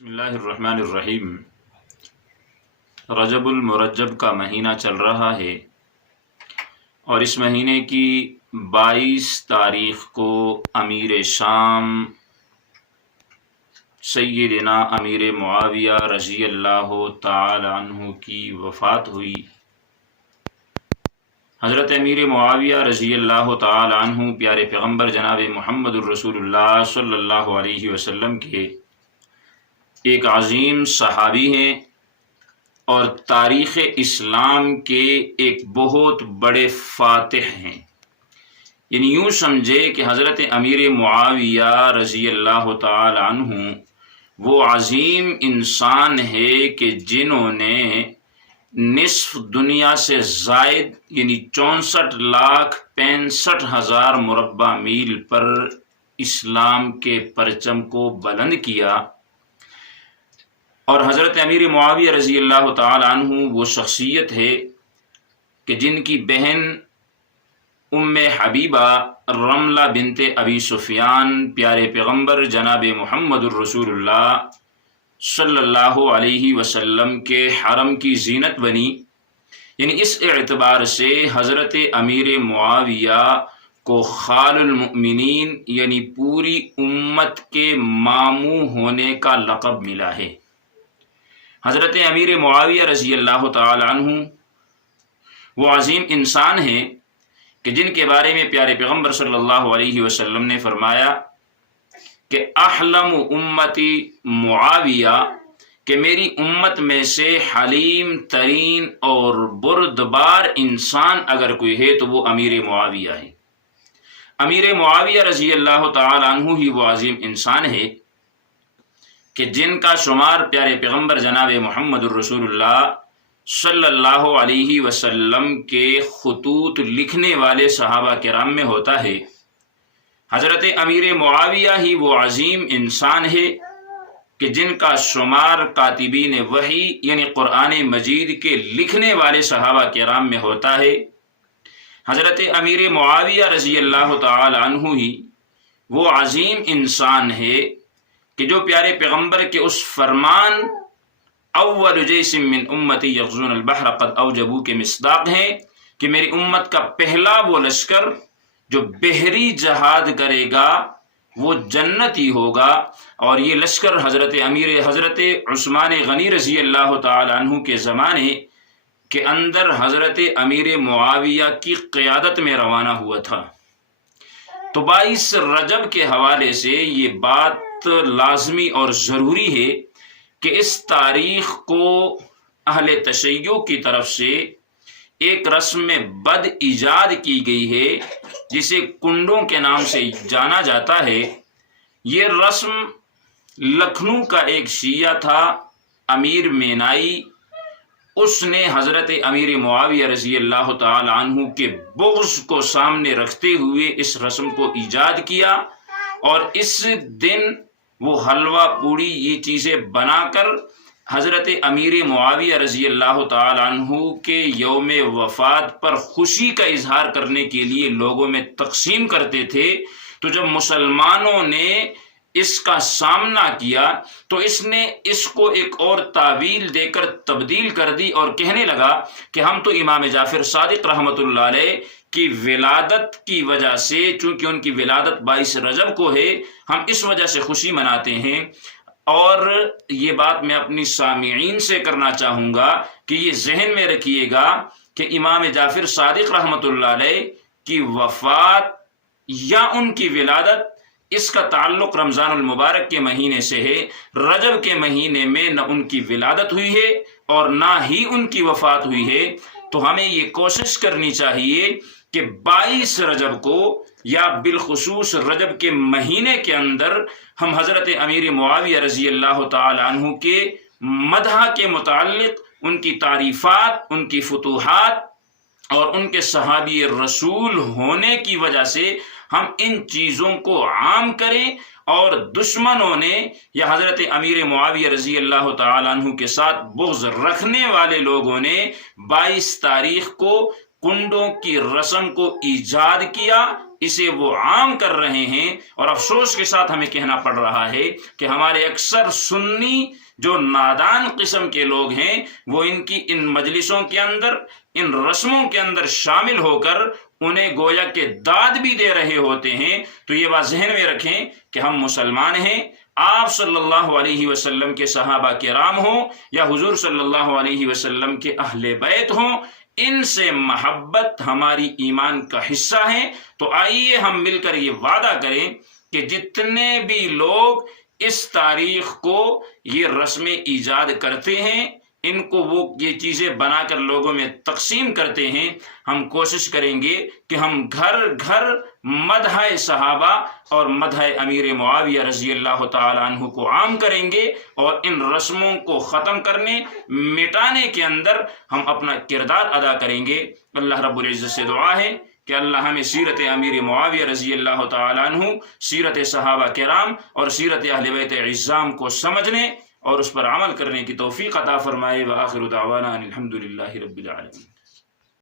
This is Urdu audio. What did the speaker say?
بسم اللہ الرحمن الرحیم۔ رجب المرجب کا مہینہ چل رہا ہے اور اس مہینے کی 22 تاریخ کو امیر شام سیدنا امیر معاویہ رضی اللہ تعالی عنہ کی وفات ہوئی۔ حضرت امیر معاویہ رضی اللہ تعالی عنہ پیارے پیغمبر جناب محمد الرسول اللہ صلی اللہ علیہ وسلم کے ایک عظیم صحابی ہیں اور تاریخ اسلام کے ایک بہت بڑے فاتح ہیں۔ یعنی یوں سمجھے کہ حضرت امیر معاویہ رضی اللہ تعالی عنہ وہ عظیم انسان ہے کہ جنہوں نے نصف دنیا سے زائد یعنی 64,65,000 مربع میل پر اسلام کے پرچم کو بلند کیا۔ اور حضرت امیر معاویہ رضی اللہ تعالی عنہ وہ شخصیت ہے کہ جن کی بہن ام حبیبہ رملہ بنت ابی سفیان پیارے پیغمبر جناب محمد الرسول اللہ صلی اللہ علیہ وسلم کے حرم کی زینت بنی۔ یعنی اس اعتبار سے حضرت امیر معاویہ کو خال المؤمنین یعنی پوری امت کے ماموں ہونے کا لقب ملا ہے۔ حضرت امیر معاویہ رضی اللہ تعالی عنہ وہ عظیم انسان ہیں کہ جن کے بارے میں پیارے پیغمبر صلی اللہ علیہ وسلم نے فرمایا کہ احلم امتی معاویہ، کہ میری امت میں سے حلیم ترین اور بردبار انسان اگر کوئی ہے تو وہ امیر معاویہ ہے۔ امیر معاویہ رضی اللہ تعالی عنہ ہی وہ عظیم انسان ہے کہ جن کا شمار پیارے پیغمبر جناب محمد الرسول اللہ صلی اللہ علیہ وسلم کے خطوط لکھنے والے صحابہ کرام میں ہوتا ہے۔ حضرت امیر معاویہ ہی وہ عظیم انسان ہے کہ جن کا شمار کاتبین وحی یعنی قرآن مجید کے لکھنے والے صحابہ کرام میں ہوتا ہے۔ حضرت امیر معاویہ رضی اللہ تعالی عنہ ہی وہ عظیم انسان ہے کہ جو پیارے پیغمبر کے اس فرمان اول جیش من امتی یغزون البحر قد اوجبوا کے مصداق ہیں کہ میری امت کا پہلا وہ لشکر جو بحری جہاد کرے گا وہ جنتی ہوگا۔ اور یہ لشکر حضرت عثمان غنی رضی اللہ تعالی عنہ کے زمانے کے اندر حضرت امیر معاویہ کی قیادت میں روانہ ہوا تھا۔ تو 22 رجب کے حوالے سے یہ بات لازمی اور ضروری ہے کہ اس تاریخ کو اہل تشیع کی طرف سے ایک رسم میں بد ایجاد کی گئی ہے جسے کنڈوں کے نام سے جانا جاتا ہے۔ یہ رسم لکھنؤ کا ایک شیعہ تھا امیر مینائی، اس نے حضرت امیر معاویہ رضی اللہ تعالی عنہ کے بغض کو سامنے رکھتے ہوئے اس رسم کو ایجاد کیا اور اس دن وہ حلوہ پوڑی یہ چیزیں بنا کر حضرت امیر معاویہ رضی اللہ تعالی عنہ کے یوم وفات پر خوشی کا اظہار کرنے کے لیے لوگوں میں تقسیم کرتے تھے۔ تو جب مسلمانوں نے اس کا سامنا کیا تو اس نے اس کو ایک اور تعویل دے کر تبدیل کر دی اور کہنے لگا کہ ہم تو امام جعفر صادق رحمۃ اللہ علیہ کی ولادت کی وجہ سے، چونکہ ان کی ولادت 22 رجب کو ہے، ہم اس وجہ سے خوشی مناتے ہیں۔ اور یہ بات میں اپنی سامعین سے کرنا چاہوں گا کہ یہ ذہن میں رکھیے گا کہ امام جعفر صادق رحمۃ اللہ علیہ کی وفات یا ان کی ولادت اس کا تعلق رمضان المبارک کے مہینے سے ہے۔ رجب کے مہینے میں نہ ان کی ولادت ہوئی ہے اور نہ ہی ان کی وفات ہوئی ہے۔ تو ہمیں یہ کوشش کرنی چاہیے کہ 22 رجب کو یا بالخصوص رجب کے مہینے کے اندر ہم حضرت امیر معاویہ رضی اللہ تعالی عنہ کے مدح کے متعلق ان کی تعریفات، ان کی فتوحات اور ان کے صحابی رسول ہونے کی وجہ سے ہم ان چیزوں کو عام کریں۔ اور دشمنوں نے یا حضرت امیر معاویہ رضی اللہ تعالی عنہ کے ساتھ بغض رکھنے والے لوگوں نے 22 تاریخ کو کنڈوں کی رسم کو ایجاد کیا اسے وہ عام کر رہے ہیں، اور افسوس کے ساتھ ہمیں کہنا پڑ رہا ہے کہ ہمارے اکثر سنی جو نادان قسم کے لوگ ہیں وہ ان مجلسوں کے اندر، ان رسموں کے اندر شامل ہو کر انہیں گویا کہ داد بھی دے رہے ہوتے ہیں۔ تو یہ بات ذہن میں رکھیں کہ ہم مسلمان ہیں، آپ صلی اللہ علیہ وسلم کے صحابہ کرام ہوں یا حضور صلی اللہ علیہ وسلم کے اہل بیت ہوں، ان سے محبت ہماری ایمان کا حصہ ہے۔ تو آئیے ہم مل کر یہ وعدہ کریں کہ جتنے بھی لوگ اس تاریخ کو یہ رسمیں ایجاد کرتے ہیں، ان کو وہ یہ چیزیں بنا کر لوگوں میں تقسیم کرتے ہیں، ہم کوشش کریں گے کہ ہم گھر گھر مدح صحابہ اور مدح امیر معاویہ رضی اللہ تعالی عنہ کو عام کریں گے، اور ان رسموں کو ختم کرنے، مٹانے کے اندر ہم اپنا کردار ادا کریں گے۔ اللہ رب العزت سے دعا ہے کہ اللہ ہمیں سیرت امیر معاویہ رضی اللہ تعالی عنہ، سیرت صحابہ کرام اور سیرت اہل بیت عظام کو سمجھنے اور اس پر عمل کرنے کی توفیق عطا فرمائے۔ وآخر دعوانا ان الحمد للہ رب العالمین۔